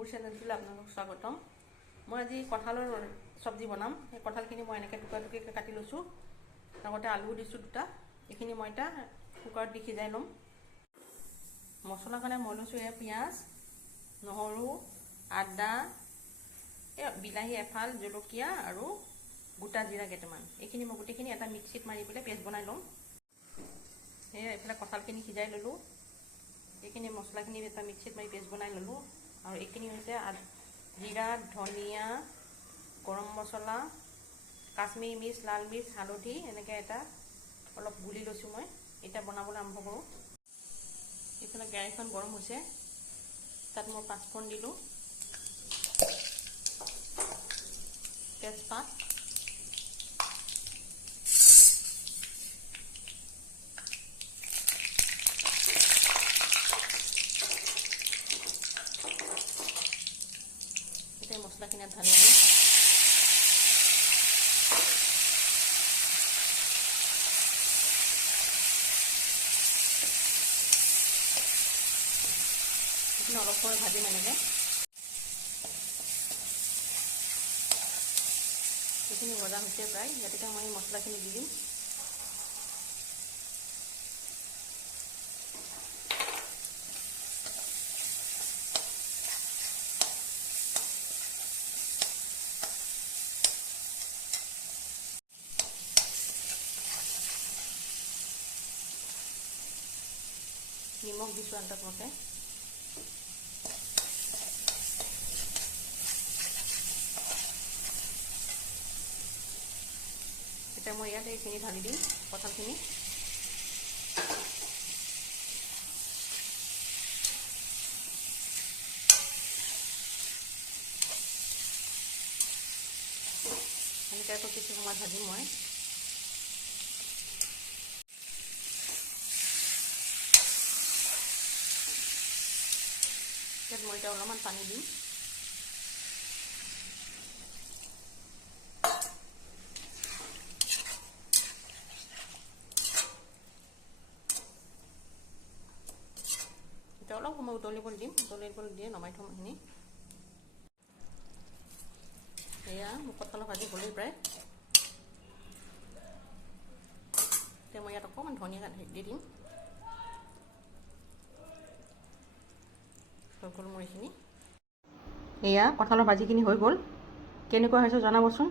মোৰ চেনেলটোলৈ আপোনালোকক স্বাগতম। মই আজি কঁঠালৰ চব্জি বনাম। এই কঁঠালখিনি মই এনেকৈ টুকুৰা টুকুৰিকৈ কাটি লৈছোঁ। লগতে আলু দিছোঁ দুটা। এইখিনি মই এটা কুকাৰত দি সিজাই ল'ম। মছলাৰ কাৰণে মই লৈছোঁ এয়া পিঁয়াজ, নহৰু, আদা, বিলাহী এফাল, জলকীয়া আৰু গোটা জিৰা কেইটামান। এইখিনি মই গোটেইখিনি এটা মিক্সিত মাৰি পেলাই পেষ্ট বনাই ল'ম। সেয়া এইফালে কঁঠালখিনি সিজাই ল'লোঁ। এইখিনি মছলাখিনি এটা মিক্সিত মাৰি পেষ্ট বনাই ল'লোঁ। আৰু এইখিনি হৈছে জিৰা, ধনিয়া, গৰম মছলা, কাশ্মীৰী মিৰ্চ, লাল মিৰ্চ, হালধি, এনেকৈ এটা অলপ গুলি লৈছোঁ মই। এতিয়া বনাবলৈ আৰম্ভ কৰোঁ। এইফালে কেৰাহীখন গৰম হৈছে, তাত মই পাঁচফোৰণ দিলোঁ, তেজপাত, এতিয়া মছলাখিনি ঢালি দিওঁ। এইখিনি অলপ সময় ভাজিম এনেকৈ। এইখিনি ভজা হৈছে প্ৰায়, গতিকে মই মছলাখিনি দি দিম। নিমখ দিছোঁ আন্দাজমতে। এতিয়া মই ইয়াত এইখিনি ঢালি দিম, কঁঠালখিনি। এনেকৈ আকৌ কিছু সময় ভাজিম মই। ইয়াত মই এতিয়া অলপমান পানী দিম। এতিয়া অলপ সময় উতলিবলৈ দিম। উতলিবলৈ দিয়ে নমাই থ'ম এইখিনি। এয়া মোৰ কঁঠালৰ ভাজি হ'লেই প্ৰায়। এতিয়া মই ইয়াত অকণমান ধনিয়া দি দিম। হৈ গ'ল মোৰ এইখিনি। এয়া কঁঠালৰ ভাজিখিনি হৈ গ'ল। কেনেকুৱা হৈছে জনাবচোন।